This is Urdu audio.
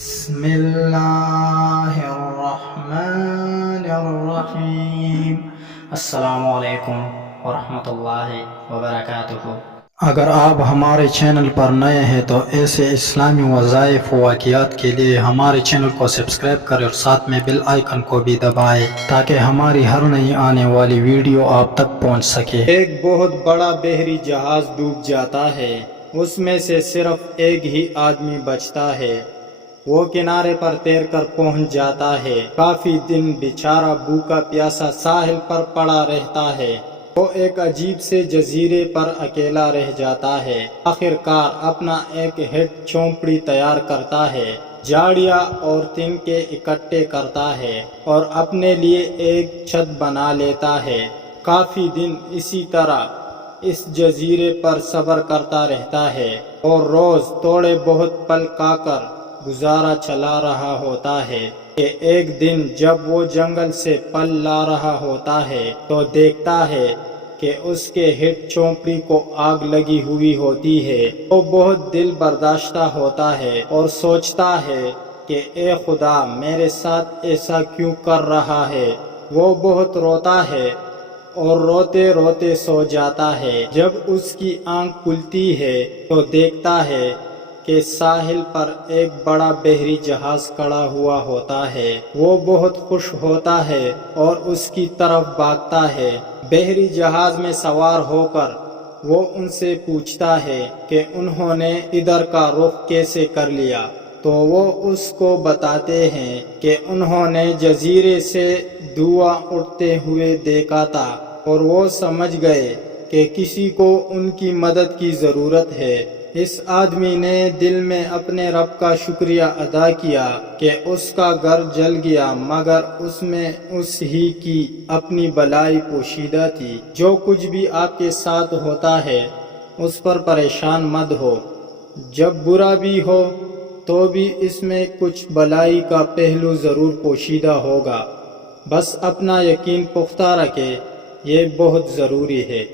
بسم اللہ الرحمن الرحیم۔ السلام علیکم ورحمۃ اللہ وبرکاتہ۔ اگر آپ ہمارے چینل پر نئے ہیں تو ایسے اسلامی وظائف و واقعات کے لیے ہمارے چینل کو سبسکرائب کریں اور ساتھ میں بیل آئیکن کو بھی دبائیں تاکہ ہماری ہر نئی آنے والی ویڈیو آپ تک پہنچ سکے۔ ایک بہت بڑا بحری جہاز ڈوب جاتا ہے، اس میں سے صرف ایک ہی آدمی بچتا ہے۔ وہ کنارے پر تیر کر پہنچ جاتا ہے۔ کافی دن بیچارہ بھوکا پیاسا ساحل پر پڑا رہتا ہے۔ وہ ایک عجیب سے جزیرے پر اکیلا رہ جاتا ہے۔ آخر کار اپنا ایک ہٹ جھونپڑی تیار کرتا ہے، جھاڑیاں اور تنکے اکٹھے کرتا ہے اور اپنے لیے ایک چھت بنا لیتا ہے۔ کافی دن اسی طرح اس جزیرے پر صبر کرتا رہتا ہے اور روز تھوڑے بہت پل کھا کر گزارا چلا رہا ہوتا ہے کہ ایک دن جب وہ جنگل سے پھل لا رہا ہوتا ہے تو دیکھتا ہے کہ اس کے ہٹ جھونپڑی کو آگ لگی ہوئی ہوتی ہے۔ وہ بہت دل برداشتہ ہوتا ہے اور سوچتا ہے کہ اے خدا، میرے ساتھ ایسا کیوں کر رہا ہے۔ وہ بہت روتا ہے اور روتے روتے سو جاتا ہے۔ جب اس کی آنکھ کھلتی ہے تو دیکھتا ہے کہ ساحل پر ایک بڑا بحری جہاز کھڑا ہوا ہوتا ہے۔ وہ بہت خوش ہوتا ہے اور اس کی طرف بھاگتا ہے۔ بحری جہاز میں سوار ہو کر وہ ان سے پوچھتا ہے کہ انہوں نے ادھر کا رخ کیسے کر لیا، تو وہ اس کو بتاتے ہیں کہ انہوں نے جزیرے سے دھواں اٹھتے ہوئے دیکھا تھا اور وہ سمجھ گئے کہ کسی کو ان کی مدد کی ضرورت ہے۔ اس آدمی نے دل میں اپنے رب کا شکریہ ادا کیا کہ اس کا گھر جل گیا، مگر اس میں اس ہی کی اپنی بلائی پوشیدہ تھی۔ جو کچھ بھی آپ کے ساتھ ہوتا ہے اس پر پریشان مت ہو، جب برا بھی ہو تو بھی اس میں کچھ بلائی کا پہلو ضرور پوشیدہ ہوگا۔ بس اپنا یقین پختہ رکھے، یہ بہت ضروری ہے۔